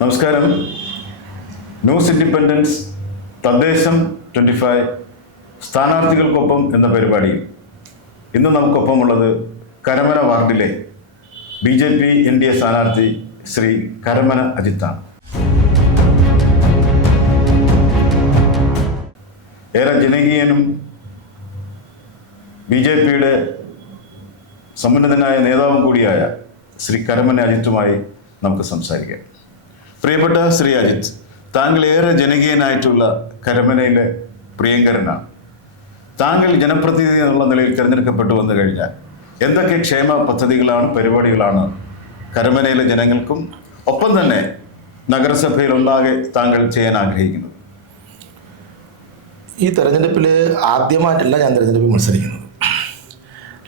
നമസ്കാരം. News independence തദ്ദേശം 25 സ്ഥാനാർത്ഥികൾക്കൊപ്പം എന്ന പരിപാടിയിൽ ഇന്ന് നമുക്കൊപ്പമുള്ളത് കരമന വാർഡിലെ BJP NDA സ്ഥാനാർത്ഥി ശ്രീ കരമന അജിത്താണ്. ഏറെ ജനകീയനും BJPയുടെ സമുന്നതനായ നേതാവും കൂടിയായ ശ്രീ കരമന അജിത്തുമായി നമുക്ക് സംസാരിക്കാം. പ്രിയപ്പെട്ട ശ്രീ അജിത്ത്, താങ്കൾ ഏറെ ജനകീയനായിട്ടുള്ള കരമനയിലെ പ്രിയങ്കരനാണ്. താങ്കൾ ജനപ്രതിനിധി എന്നുള്ള നിലയിൽ തിരഞ്ഞെടുക്കപ്പെട്ടു വന്നു കഴിഞ്ഞാൽ എന്തൊക്കെ ക്ഷേമ പദ്ധതികളാണ്, പരിപാടികളാണ് കരമനയിലെ ജനങ്ങൾക്കും ഒപ്പം തന്നെ നഗരസഭയിലുണ്ടാകെ താങ്കൾ ചെയ്യാൻ ആഗ്രഹിക്കുന്നത്? ഈ തെരഞ്ഞെടുപ്പിൽ ആദ്യമായിട്ടല്ല ഞാൻ തെരഞ്ഞെടുപ്പിൽ മത്സരിക്കുന്നത്.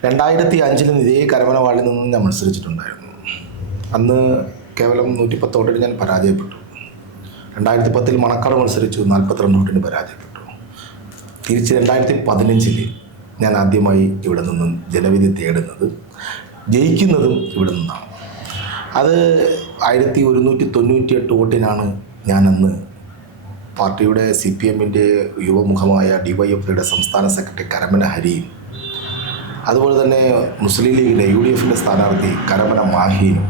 2005 ഇതേ കരമന വാർഡിൽ നിന്നും ഞാൻ മത്സരിച്ചിട്ടുണ്ടായിരുന്നു. അന്ന് കേവലം 110 വോട്ടിന് ഞാൻ പരാജയപ്പെട്ടു. 2010 മണക്കാട് മത്സരിച്ചു, 42 വോട്ടിന് പരാജയപ്പെട്ടു. തിരിച്ച് 2015 ഞാൻ ആദ്യമായി ഇവിടെ നിന്നും ജനവിധി തേടുന്നത്, ജയിക്കുന്നതും ഇവിടെ നിന്നാണ്. അത് 1198 വോട്ടിനാണ് ഞാനന്ന് പാർട്ടിയുടെ CPMൻ്റെ യുവമുഖമായ DYFയുടെ സംസ്ഥാന സെക്രട്ടറി കരമന ഹരിയും, അതുപോലെ തന്നെ മുസ്ലിം ലീഗിൻ്റെ UDFൻ്റെ സ്ഥാനാർത്ഥി കരമന മാഹിയും,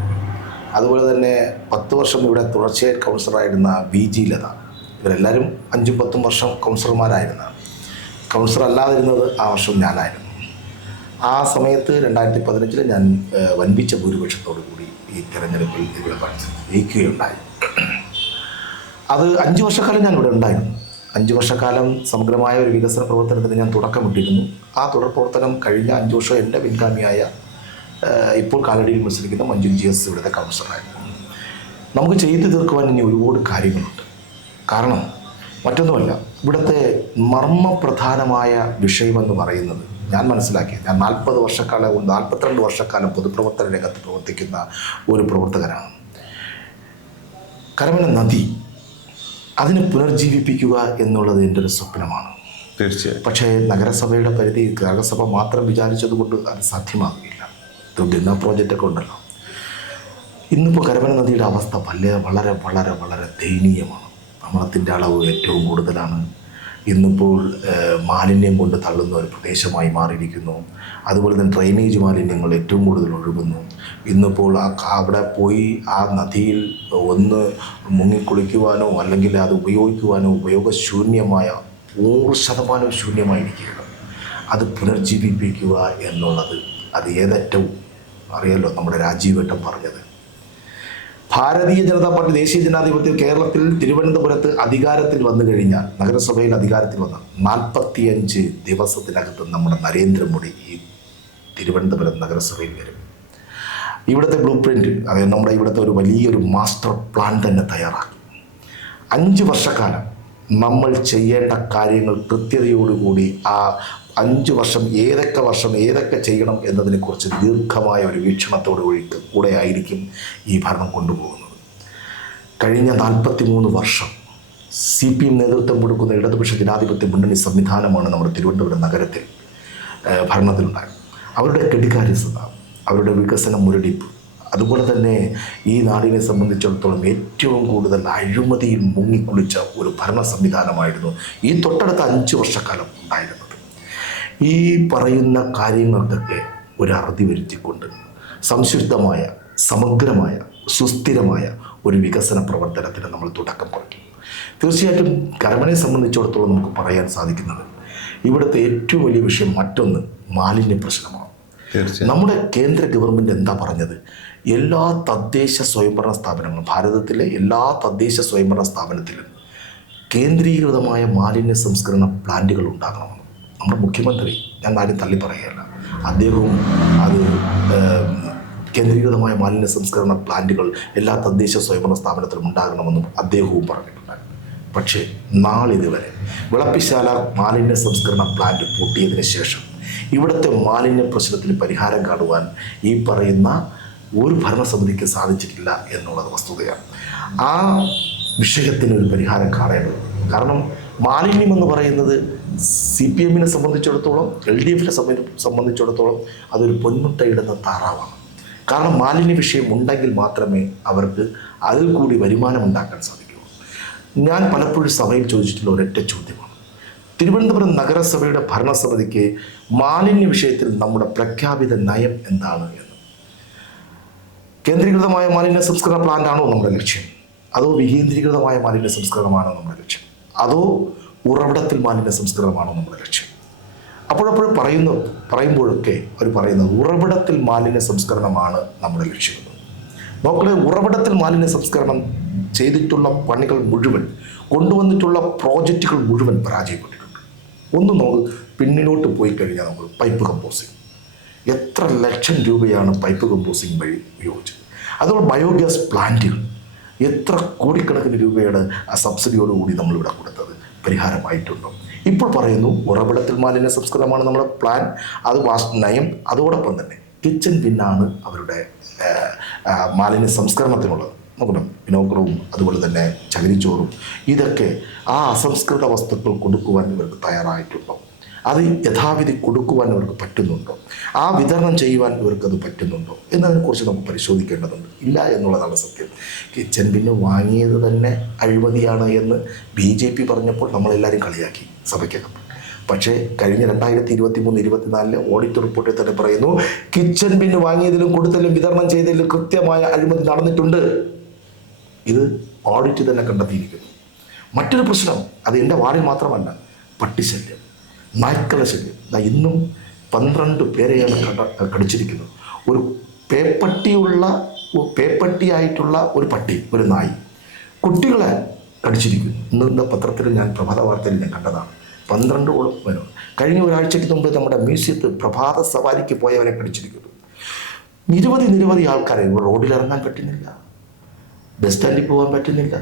അതുപോലെ തന്നെ 10 വർഷം ഇവിടെ തുടർച്ചയായി കൗൺസിലറായിരുന്ന BG ലത, ഇവരെല്ലാവരും 5-10 വർഷം കൗൺസിലർമാരായിരുന്ന, കൗൺസിലർ അല്ലാതിരുന്നത് ആ വർഷം ഞാനായിരുന്നു. ആ സമയത്ത് 2015 ഞാൻ വൻപിച്ച ഭൂരിപക്ഷത്തോടു കൂടി ഈ തെരഞ്ഞെടുപ്പിൽ ഇവിടെ ജയിക്കുകയുണ്ടായി. അത് 5 വർഷക്കാലം ഞാൻ ഇവിടെ ഉണ്ടായിരുന്നു. 5 വർഷക്കാലം സമഗ്രമായ ഒരു വികസന പ്രവർത്തനത്തിന് ഞാൻ തുടക്കമിട്ടിരുന്നു. ആ തുടർ പ്രവർത്തനം കഴിഞ്ഞ 5 വർഷം എൻ്റെ പിൻഗാമിയായ ഇപ്പോൾ കാലടിയിൽ മത്സരിക്കുന്ന മഞ്ജു GS ഇവിടുത്തെ കൗൺസിലറായിരുന്നു. നമുക്ക് ചെയ്തു തീർക്കുവാൻ ഇനി ഒരുപാട് കാര്യങ്ങളുണ്ട്. കാരണം മറ്റൊന്നുമല്ല, ഇവിടുത്തെ മർമ്മപ്രധാനമായ വിഷയമെന്ന് പറയുന്നത് ഞാൻ മനസ്സിലാക്കിയത്, ഞാൻ 42 വർഷക്കാലം പൊതുപ്രവർത്തന രംഗത്ത് പ്രവർത്തിക്കുന്ന ഒരു പ്രവർത്തകനാണ്. കരമന നദി അതിനെ പുനർജീവിപ്പിക്കുക എന്നുള്ളത് എൻ്റെ ഒരു സ്വപ്നമാണ്. തീർച്ചയായും. പക്ഷേ നഗരസഭയുടെ പരിധി, നഗരസഭ മാത്രം വിചാരിച്ചതുകൊണ്ട് അത് സാധ്യമാകില്ല. ഗംഗ പ്രോജക്റ്റൊക്കെ ഉണ്ടല്ലോ. ഇന്നിപ്പോൾ കരമന നദിയുടെ അവസ്ഥ വളരെ വളരെ വളരെ ദയനീയമാണ്. അമ്ലത്തിൻ്റെ അളവ് ഏറ്റവും കൂടുതലാണ്. ഇന്നിപ്പോൾ മാലിന്യം കൊണ്ട് തള്ളുന്ന ഒരു പ്രദേശമായി മാറിയിരിക്കുന്നു. അതുപോലെ തന്നെ ഡ്രെയിനേജ് മാലിന്യങ്ങൾ ഏറ്റവും കൂടുതൽ ഒഴുകുന്നു. ഇന്നിപ്പോൾ അവിടെ പോയി ആ നദിയിൽ ഒന്ന് മുങ്ങിക്കുളിക്കുവാനോ അല്ലെങ്കിൽ അത് ഉപയോഗിക്കുവാനോ ഉപയോഗശൂന്യമായ 100% ശൂന്യമായിരിക്കുകയാണ്. അത് പുനർജീവിപ്പിക്കുക എന്നുള്ളത് അത് ഏതറ്റവും അറിയാലോ. നമ്മുടെ രാജീവേട്ടൻ പറഞ്ഞത്, ഭാരതീയ ജനതാ പാർട്ടി ദേശീയ ജനാധിപത്യം കേരളത്തിൽ തിരുവനന്തപുരത്ത് അധികാരത്തിൽ വന്നു കഴിഞ്ഞാൽ, നഗരസഭയിൽ അധികാരത്തിൽ വന്ന 45 ദിവസത്തിനകത്ത് നമ്മുടെ നരേന്ദ്രമോദി ഈ തിരുവനന്തപുരം നഗരസഭയിൽ വരും. ഇവിടുത്തെ ബ്ലൂ പ്രിൻ്റ്, അതായത് നമ്മുടെ ഇവിടുത്തെ ഒരു വലിയൊരു മാസ്റ്റർ പ്ലാൻ തന്നെ തയ്യാറാക്കി 5 വർഷക്കാലം നമ്മൾ ചെയ്യേണ്ട കാര്യങ്ങൾ കൃത്യതയോടുകൂടി ആ 5 വർഷം ഏതൊക്കെ ചെയ്യണം എന്നതിനെക്കുറിച്ച് ദീർഘമായ ഒരു വീക്ഷണത്തോടു കൂടെ ആയിരിക്കും ഈ ഭരണം കൊണ്ടുപോകുന്നത്. കഴിഞ്ഞ 43 വർഷം CPM നേതൃത്വം കൊടുക്കുന്ന ഇടതുപക്ഷ ജനാധിപത്യ മുന്നണി സംവിധാനമാണ് നമ്മുടെ തിരുവനന്തപുരം നഗരത്തിൽ ഭരണത്തിലുണ്ടായത്. അവരുടെ കെടുകാര്യസ്ഥത, അവരുടെ വികസന മുരടിപ്പ്, അതുപോലെ തന്നെ ഈ നാടിനെ സംബന്ധിച്ചിടത്തോളം ഏറ്റവും കൂടുതൽ അഴിമതിയിൽ മുങ്ങിക്കുളിച്ച ഒരു ഭരണ സംവിധാനമായിരുന്നു ഈ തൊട്ടടുത്ത 5 വർഷക്കാലം ഉണ്ടായിരുന്നത്. ഈ പറയുന്ന കാര്യങ്ങൾക്കൊക്കെ ഒരു അറുതി വരുത്തിക്കൊണ്ട് സംശുദ്ധമായ, സമഗ്രമായ, സുസ്ഥിരമായ ഒരു വികസന പ്രവർത്തനത്തിന് നമ്മൾ തുടക്കം കുറിക്കും. തീർച്ചയായിട്ടും കരമനയെ സംബന്ധിച്ചിടത്തോളം നമുക്ക് പറയാൻ സാധിക്കുന്നത്, ഇവിടുത്തെ ഏറ്റവും വലിയ വിഷയം മറ്റൊന്ന് മാലിന്യ പ്രശ്നമാണ്. നമ്മുടെ കേന്ദ്ര ഗവൺമെൻറ് എന്താ പറഞ്ഞത്? എല്ലാ തദ്ദേശ സ്വയംഭരണ സ്ഥാപനങ്ങളും, ഭാരതത്തിലെ എല്ലാ തദ്ദേശ സ്വയംഭരണ സ്ഥാപനത്തിലും കേന്ദ്രീകൃതമായ മാലിന്യ സംസ്കരണ പ്ലാന്റുകൾ ഉണ്ടാകണമെന്ന്. നമ്മുടെ മുഖ്യമന്ത്രി, ഞാൻ ആരും തള്ളി പറയുകയല്ല, അദ്ദേഹവും അത് കേന്ദ്രീകൃതമായ മാലിന്യ സംസ്കരണ പ്ലാന്റുകൾ എല്ലാ തദ്ദേശ സ്വയംഭരണ സ്ഥാപനത്തിലും ഉണ്ടാകണമെന്നും അദ്ദേഹവും പറഞ്ഞിട്ടുണ്ടായിരുന്നു. പക്ഷേ നാളിതുവരെ വിളപ്പിശാല മാലിന്യ സംസ്കരണ പ്ലാന്റ് പൂട്ടിയതിന് ശേഷം ഇവിടുത്തെ മാലിന്യ പ്രശ്നത്തിന് പരിഹാരം കാണുവാൻ ഈ പറയുന്ന ഒരു ഭരണസമിതിക്ക് സാധിച്ചിട്ടില്ല എന്നുള്ളത് വസ്തുതയാണ്. ആ വിഷയത്തിനൊരു പരിഹാരം കാണേണ്ടത്. കാരണം മാലിന്യം എന്ന് പറയുന്നത് CPMനെ സംബന്ധിച്ചിടത്തോളം, LDFനെ സംബന്ധിച്ചിടത്തോളം അതൊരു പൊന്മുട്ടയിടുന്ന താറാവാണ്. കാരണം മാലിന്യ വിഷയം ഉണ്ടെങ്കിൽ മാത്രമേ അവർക്ക് അതിൽ കൂടി വരുമാനം ഉണ്ടാക്കാൻ സാധിക്കൂ. ഞാൻ പലപ്പോഴും സഭയിൽ ചോദിച്ചിട്ടുള്ള ഒരൊറ്റ ചോദ്യമാണ്, തിരുവനന്തപുരം നഗരസഭയുടെ ഭരണസമിതിക്ക് മാലിന്യ വിഷയത്തിൽ നമ്മുടെ പ്രഖ്യാപിത നയം എന്താണ് എന്ന്. കേന്ദ്രീകൃതമായ മാലിന്യ സംസ്കരണ പ്ലാന്റാണോ നമ്മുടെ ലക്ഷ്യം, അതോ വികേന്ദ്രീകൃതമായ മാലിന്യ സംസ്കരണമാണോ നമ്മുടെ ലക്ഷ്യം, അതോ ഉറവിടത്തിൽ മാലിന്യ സംസ്കരണമാണോ നമ്മുടെ ലക്ഷ്യം? അപ്പോഴപ്പോഴും പറയുമ്പോഴൊക്കെ അവർ പറയുന്നത് ഉറവിടത്തിൽ മാലിന്യ സംസ്കരണമാണ് നമ്മുടെ ലക്ഷ്യം. നോക്കണേ, ഉറവിടത്തിൽ മാലിന്യ സംസ്കരണം ചെയ്തിട്ടുള്ള പണികൾ മുഴുവൻ, കൊണ്ടുവന്നിട്ടുള്ള പ്രോജക്റ്റുകൾ മുഴുവൻ പരാജയപ്പെട്ടിട്ടുണ്ട്. ഒന്ന് നമുക്ക് പിന്നിലോട്ട് പോയി കഴിഞ്ഞാൽ നമ്മൾ പൈപ്പ് കമ്പോസിങ്, എത്ര ലക്ഷം രൂപയാണ് പൈപ്പ് കമ്പോസിങ് വഴി ഉപയോഗിച്ചത്. അതുപോലെ ബയോഗ്യാസ് പ്ലാന്റുകൾ, എത്ര കോടിക്കണക്കിന് രൂപയുടെ ആ സബ്സിഡിയോടുകൂടി നമ്മളിവിടെ കൊടുത്തത് പരിഹാരമായിട്ടുണ്ടോ? ഇപ്പോൾ പറയുന്നു ഉറവിടത്തിൽ മാലിന്യ സംസ്കരണമാണ് നമ്മുടെ പ്ലാൻ, അത് നയം. അതോടൊപ്പം തന്നെ കിച്ചൺ ബിന്നാണ് അവരുടെ മാലിന്യ സംസ്കരണത്തിനുള്ളത്. നോക്കണം, വിനോഗ്രവും അതുപോലെ തന്നെ ചകിരിച്ചോറും, ഇതൊക്കെ ആ അസംസ്കൃത വസ്തുക്കൾ കൊടുക്കുവാൻ ഇവർക്ക് തയ്യാറായിട്ടുണ്ടോ? അത് യഥാവിധി കൊടുക്കുവാൻ ഇവർക്ക് പറ്റുന്നുണ്ടോ? ആ വിതരണം ചെയ്യുവാൻ ഇവർക്കത് പറ്റുന്നുണ്ടോ എന്നതിനെക്കുറിച്ച് നമുക്ക് പരിശോധിക്കേണ്ടതുണ്ട്. ഇല്ല എന്നുള്ളതാണ് സത്യം. കിച്ചൺ ബിന്ന് വാങ്ങിയത് തന്നെ അഴിമതിയാണ് എന്ന് BJP പറഞ്ഞപ്പോൾ നമ്മളെല്ലാവരും കളിയാക്കി സഭയ്ക്കകത്ത്. പക്ഷേ കഴിഞ്ഞ 2023-24 ഓഡിറ്റ് റിപ്പോർട്ടിൽ തന്നെ പറയുന്നു, കിച്ചൺ ബിന്ന് വാങ്ങിയതിലും കൊടുത്തതിലും വിതരണം ചെയ്തതിലും കൃത്യമായ അഴിമതി നടന്നിട്ടുണ്ട്. ഇത് ഓഡിറ്റ് തന്നെ കണ്ടെത്തിയിരിക്കുന്നു. മറ്റൊരു പ്രശ്നം, അത് എൻ്റെ വാർഡിൽ മാത്രമല്ല, പട്ടിശല്യം, നായ്ക്കള ശല്യം. ഇന്നും 12 പേരെയാണ് കടിച്ചിരിക്കുന്നത്. ഒരു പേപ്പട്ടിയായിട്ടുള്ള ഒരു പട്ടി, ഒരു നായി കുട്ടികളെ കടിച്ചിരിക്കുന്നു. ഇന്നത്തെ പത്രത്തിൽ ഞാൻ പ്രഭാത വാർത്തയിൽ ഞാൻ കണ്ടതാണ്. 12 വരും. കഴിഞ്ഞ ഒരാഴ്ചയ്ക്ക് മുമ്പ് നമ്മുടെ മ്യൂസിയത്ത് പ്രഭാത സവാരിക്ക് പോയവരെ കടിച്ചിരിക്കുന്നു. നിരവധി ആൾക്കാരെ റോഡിൽ ഇറങ്ങാൻ പറ്റുന്നില്ല, ബസ് സ്റ്റാൻഡിൽ പോകാൻ പറ്റുന്നില്ല,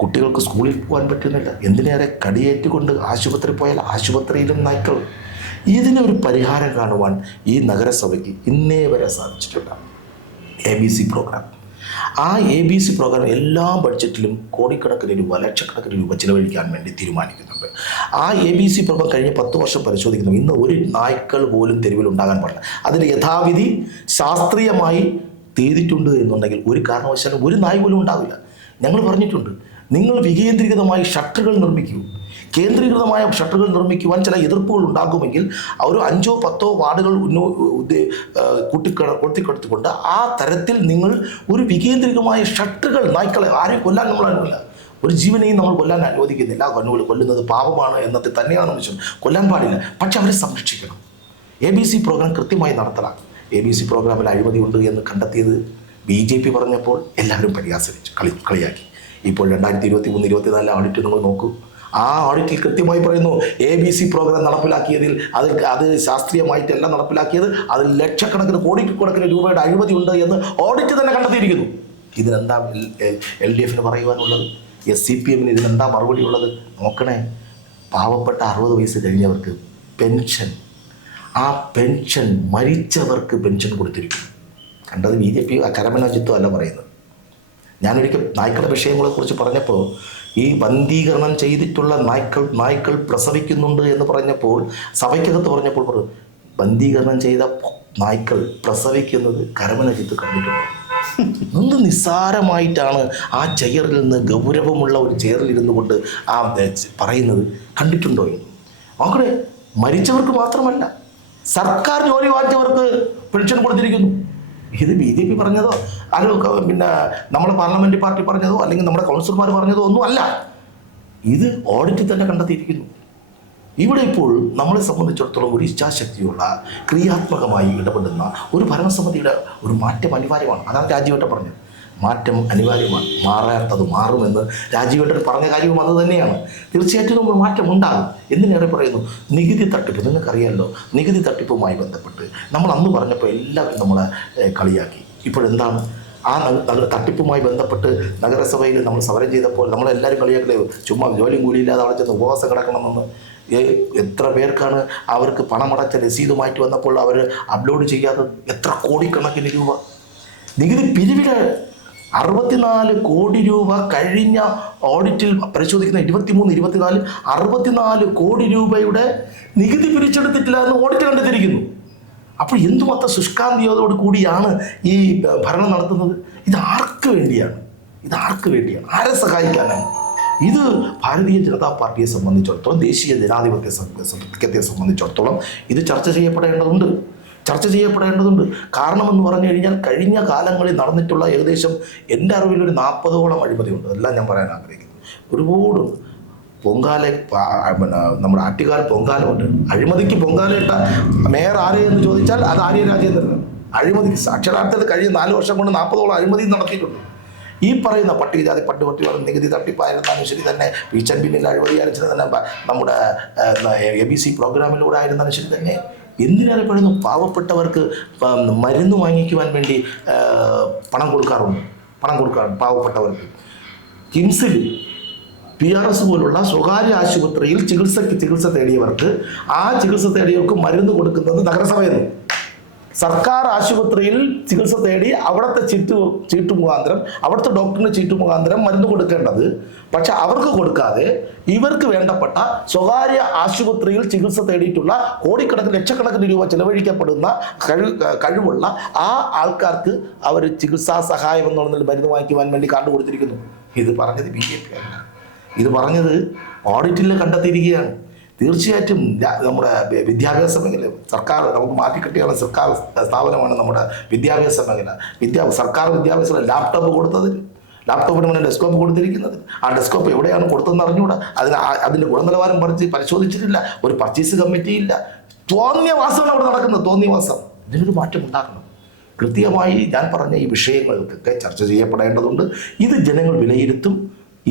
കുട്ടികൾക്ക് സ്കൂളിൽ പോകാൻ പറ്റുന്നില്ല. എന്തിനേറെ കടിയേറ്റുകൊണ്ട് ആശുപത്രി പോയാൽ ആശുപത്രിയിലും നായ്ക്കൾ. ഇതിനൊരു പരിഹാരം കാണുവാൻ ഈ നഗരസഭയ്ക്ക് ഇന്നേ വരെ സാധിച്ചിട്ടുണ്ട്. ABC program. ആ ABC പ്രോഗ്രാം എല്ലാ ബഡ്ജറ്റിലും കോടിക്കണക്കിന് രൂപ, ലക്ഷക്കണക്കിന് രൂപ ചിലവഴിക്കാൻ വേണ്ടി തീരുമാനിക്കുന്നുണ്ട്. ആ ABC പ്രോഗ്രാം കഴിഞ്ഞ 10 വർഷം പരിശോധിക്കുന്നു. ഇന്ന് ഒരു നായ്ക്കൾ പോലും തെരുവിൽ ഉണ്ടാകാൻ പാടില്ല. അതിന് യഥാവിധി ശാസ്ത്രീയമായി ചെയ്തിട്ടുണ്ട് എന്നുണ്ടെങ്കിൽ ഒരു കാരണവശാലും ഒരു നായ് പോലും ഉണ്ടാവില്ല. ഞങ്ങൾ പറഞ്ഞിട്ടുണ്ട്, നിങ്ങൾ വികേന്ദ്രീകൃതമായി ഷട്ടറുകൾ നിർമ്മിക്കൂ. കേന്ദ്രീകൃതമായ ഷട്ടറുകൾ നിർമ്മിക്കുവാൻ ചില എതിർപ്പുകൾ ഉണ്ടാകുമെങ്കിൽ ഒരു 5-10 വാർഡുകൾ കൂട്ടിക്കൊടുത്തുകൊണ്ട് ആ തരത്തിൽ നിങ്ങൾ ഒരു വികേന്ദ്രീകമായ ഷട്ടറുകൾ, നായ്ക്കളെ ആരെയും കൊല്ലാൻ നമ്മൾ അനുവദിക്കില്ല, ഒരു ജീവനെയും നമ്മൾ കൊല്ലാൻ അനുവദിക്കുന്നില്ല. കൊല്ലുന്നത് പാപമാണ് എന്നതിൽ തന്നെയാണ് വിഷയം. കൊല്ലാൻ പാടില്ല, പക്ഷെ അവരെ സംരക്ഷിക്കണം. ABC പ്രോഗ്രാം കൃത്യമായി നടത്തലാണ്. ABC പ്രോഗ്രാമിൽ അഴിമതിയുണ്ട് എന്ന് കണ്ടെത്തിയത് BJP പറഞ്ഞപ്പോൾ എല്ലാവരും പരിഹാസരിച്ചു, കളിയാക്കി. ഇപ്പോൾ 2023-24 ഓഡിറ്റ് നിങ്ങൾ നോക്കൂ. ആ ഓഡിറ്റിൽ കൃത്യമായി പറയുന്നു, ABC പ്രോഗ്രാം നടപ്പിലാക്കിയതിൽ അത് ശാസ്ത്രീയമായിട്ടല്ല നടപ്പിലാക്കിയത്, അതിൽ ലക്ഷക്കണക്കിന് കോടിക്കണക്കിന് രൂപയുടെ അഴിമതി ഉണ്ട് എന്ന് ഓഡിറ്റ് തന്നെ കണ്ടെത്തിയിരിക്കുന്നു. ഇതിനെന്താ LDFന് പറയുവാനുള്ളത്? SCPMന് ഇതിനെന്താ മറുപടി ഉള്ളത്? നോക്കണേ, പാവപ്പെട്ട 60 വയസ്സ് കഴിഞ്ഞവർക്ക് പെൻഷൻ, ആ പെൻഷൻ മരിച്ചവർക്ക് പെൻഷൻ കൊടുത്തിരിക്കുന്നു. കണ്ടത് BJP കരമനോജിത്വം അല്ല പറയുന്നത്. ഞാനൊരിക്കൽ നായ്ക്കളുടെ വിഷയങ്ങളെക്കുറിച്ച് പറഞ്ഞപ്പോൾ, ഈ ബന്ധീകരണം ചെയ്തിട്ടുള്ള നായ്ക്കൾ പ്രസവിക്കുന്നുണ്ട് എന്ന് പറഞ്ഞപ്പോൾ, സഭയ്ക്കകത്ത് പറഞ്ഞപ്പോൾ ബന്ധീകരണം ചെയ്ത നായ്ക്കൾ പ്രസവിക്കുന്നത് കരമനോജിത്ത് കണ്ടിട്ടുണ്ടോ? ഒന്ന് നിസ്സാരമായിട്ടാണ് ആ ചെയറിൽ നിന്ന്, ഗൗരവമുള്ള ഒരു ചെയറിൽ ഇരുന്നു കൊണ്ട് ആ പറയുന്നത് കണ്ടിട്ടുണ്ടോ എന്ന്. നോക്കണേ, മരിച്ചവർക്ക് മാത്രമല്ല, സർക്കാർ ജോലി വാങ്ങിച്ചവർക്ക് പെൻഷൻ കൊടുത്തിരിക്കുന്നു. ഇത് BJP പറഞ്ഞതോ അത് പിന്നെ നമ്മുടെ പാർലമെന്റ് പാർട്ടി പറഞ്ഞതോ അല്ലെങ്കിൽ നമ്മുടെ കൗൺസിലർമാർ പറഞ്ഞതോ ഒന്നും അല്ല. ഇത് ഓഡിറ്റിൽ തന്നെ കണ്ടെത്തിയിരിക്കുന്നു. ഇവിടെ ഇപ്പോൾ നമ്മളെ സംബന്ധിച്ചിടത്തോളം ഒരു ഇച്ഛാശക്തിയുള്ള, ക്രിയാത്മകമായി ഇടപെടുന്ന ഒരു ഭരണസമിതിയുടെ ഒരു മാറ്റം അനിവാര്യമാണ്. അതാണ് രാജീവേട്ടൻ പറഞ്ഞത്. മാറ്റം അനിവാര്യമാണ്, മാറാത്തത് മാറുമെന്ന് രാജീവേട്ടൻ പറഞ്ഞ കാര്യവും അത് തന്നെയാണ്. തീർച്ചയായിട്ടും നമ്മൾ മാറ്റം ഉണ്ടാകും. എന്തിനേറെ പറയുന്നു, നികുതി തട്ടിപ്പ്. നിങ്ങൾക്കറിയാമല്ലോ, നികുതി തട്ടിപ്പുമായി ബന്ധപ്പെട്ട് നമ്മൾ അന്ന് പറഞ്ഞപ്പോൾ എല്ലാവരും നമ്മളെ കളിയാക്കി. ഇപ്പോഴെന്താണ് ആ തട്ടിപ്പുമായി ബന്ധപ്പെട്ട് നഗരസഭയിൽ നമ്മൾ സമരം ചെയ്തപ്പോൾ നമ്മളെല്ലാവരും കളിയാക്കലേ, ചുമ്മാ ജോലിയും കൂലിയില്ലാതെ അവിടെ ചെന്ന് ഉപവാസം കിടക്കണമെന്ന്. എത്ര പേർക്കാണ് അവർക്ക് പണമടച്ച രസീതുമായിട്ട് വന്നപ്പോൾ അവർ അപ്ലോഡ് ചെയ്യാതെ എത്ര കോടിക്കണക്കിന് രൂപ നികുതി പിരിവില് 64 കോടി രൂപ കഴിഞ്ഞ ഓഡിറ്റിൽ പരിശോധിക്കുന്ന 23-24 64 കോടി രൂപയുടെ നികുതി പിരിച്ചെടുത്തിട്ടില്ല എന്ന് ഓഡിറ്റ് കണ്ടെത്തിയിരിക്കുന്നു. അപ്പോൾ എന്തുമാത്രം ശുഷ്കാന്തിയോട് കൂടിയാണ് ഈ ഭരണം നടത്തുന്നത്? ഇത് ആർക്ക് വേണ്ടിയാണ്? ആരെ സഹായിക്കാനാണ്? ഇത് ഭാരതീയ ജനതാ പാർട്ടിയെ സംബന്ധിച്ചിടത്തോളം, ദേശീയ ജനാധിപത്യ സഖ്യത്തെ സംബന്ധിച്ചിടത്തോളം ഇത് ചർച്ച ചെയ്യപ്പെടേണ്ടതുണ്ട്. കാരണമെന്ന് പറഞ്ഞു കഴിഞ്ഞാൽ കഴിഞ്ഞ കാലങ്ങളിൽ നടന്നിട്ടുള്ള ഏകദേശം എൻ്റെ അറിവിൽ ഒരു 40ഓളം അഴിമതിയുണ്ട്. എല്ലാം ഞാൻ പറയാൻ ആഗ്രഹിക്കുന്നു. ഒരുപാട് പൊങ്കാല, നമ്മുടെ ആറ്റുകാൽ പൊങ്കാലമുണ്ട്. അഴിമതിക്ക് പൊങ്കാലയിട്ട മേയർ ആരെ എന്ന് ചോദിച്ചാൽ അത് ആര്യ രാജേന്ദ്രനാണ്. അഴിമതിക്ക് അക്ഷരാർത്ഥത്തിൽ കഴിഞ്ഞ 4 വർഷം കൊണ്ട് 40ഓളം അഴിമതി നടത്തിയിട്ടുണ്ട്. ഈ പറയുന്ന പട്ടികജാതി പട്ടുപട്ടികൾ നികുതി തട്ടിപ്പായിരുന്നാലും ശരി തന്നെ, പീച്ചൻ പിന്നിൽ അഴിമതിയാലും ശരി തന്നെ, നമ്മുടെ ABC പ്രോഗ്രാമിലൂടെ ആയിരുന്നാലും ശരി തന്നെ, എന്തിനേറെ പറയുന്നു, പാവപ്പെട്ടവർക്ക് മരുന്ന് വാങ്ങിക്കുവാൻ വേണ്ടി പണം കൊടുക്കാറുണ്ട് പാവപ്പെട്ടവർക്ക്. കിംസിൽ PRS പോലുള്ള സ്വകാര്യ ആശുപത്രിയിൽ ചികിത്സ തേടിയവർക്ക്, ആ ചികിത്സ തേടിയവർക്ക് മരുന്ന് കൊടുക്കുന്നത് നഗരസഭയെന്ന്. സർക്കാർ ആശുപത്രിയിൽ ചികിത്സ തേടി അവിടുത്തെ ചീട്ട് മുഖാന്തരം, അവിടുത്തെ ഡോക്ടറിന് ചീട്ട് മുഖാന്തരം മരുന്ന് കൊടുക്കേണ്ടത്, പക്ഷെ അവർക്ക് കൊടുക്കാതെ ഇവർക്ക് വേണ്ടപ്പെട്ട സ്വകാര്യ ആശുപത്രിയിൽ ചികിത്സ തേടിയിട്ടുള്ള കോടിക്കണക്കിന് ലക്ഷക്കണക്കിന് രൂപ ചെലവഴിക്കപ്പെടുന്ന കഴിവുള്ള ആ ആൾക്കാർക്ക് അവർ ചികിത്സാ സഹായം എന്നുള്ള മരുന്ന് വാങ്ങിക്കുവാൻ വേണ്ടി കാർഡ് കൊടുത്തിരിക്കുന്നു. ഇത് പറഞ്ഞത് BJP അല്ല. ഇത് പറഞ്ഞത് ഓഡിറ്റിൽ കണ്ടെത്തിയിരിക്കുകയാണ്. തീർച്ചയായിട്ടും നമ്മുടെ വിദ്യാഭ്യാസ മേഖല സർക്കാർ നമുക്ക് മാറ്റിക്കെട്ടിയുള്ള സർക്കാർ സ്ഥാപനമാണ് നമ്മുടെ വിദ്യാഭ്യാസ മേഖല. സർക്കാർ വിദ്യാഭ്യാസ ലാപ്ടോപ്പിന് മുന്നേ ഡെസ്ക്ടോപ്പ് കൊടുത്തിരിക്കുന്നത്. ആ ഡെസ്ക്ടോപ്പ് എവിടെയാണ് കൊടുത്തതെന്ന് അറിഞ്ഞുകൂടാ. അതിൻ്റെ ഗുണനിലവാരം പരിശോധിച്ചിട്ടില്ല. ഒരു പർച്ചേസ് കമ്മിറ്റി ഇല്ല. തോന്നിയവാസമാണ് അവിടെ നടക്കുന്നത്. ഇതിനൊരു മാറ്റം ഉണ്ടാക്കണം. കൃത്യമായി ഞാൻ പറഞ്ഞ ഈ വിഷയങ്ങൾക്കൊക്കെ ചർച്ച ചെയ്യപ്പെടേണ്ടതുണ്ട്. ഇത് ജനങ്ങൾ വിലയിരുത്തും.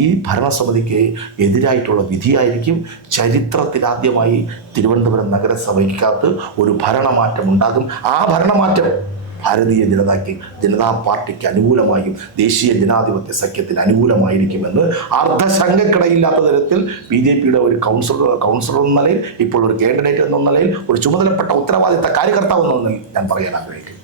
ഈ ഭരണസമിതിക്ക് എതിരായിട്ടുള്ള വിധിയായിരിക്കും. ചരിത്രത്തിലാദ്യമായി തിരുവനന്തപുരം നഗരസഭയ്ക്കകത്ത് ഒരു ഭരണമാറ്റം ഉണ്ടാകും. ആ ഭരണമാറ്റം ഭാരതീയ ജനതാ പാർട്ടിക്ക് അനുകൂലമായും ദേശീയ ജനാധിപത്യ സഖ്യത്തിന് അനുകൂലമായിരിക്കുമെന്ന് അർദ്ധശങ്കക്കിടയില്ലാത്ത തരത്തിൽ BJPയുടെ ഒരു കൗൺസിലർ എന്ന നിലയിൽ, ഇപ്പോൾ ഒരു കാൻഡിഡേറ്റ് എന്ന നിലയിൽ, ഒരു ചുമതലപ്പെട്ട ഉത്തരവാദിത്ത കാര്യകർത്താവ് എന്ന നിലയിൽ ഞാൻ പറയാൻ ആഗ്രഹിക്കുന്നു.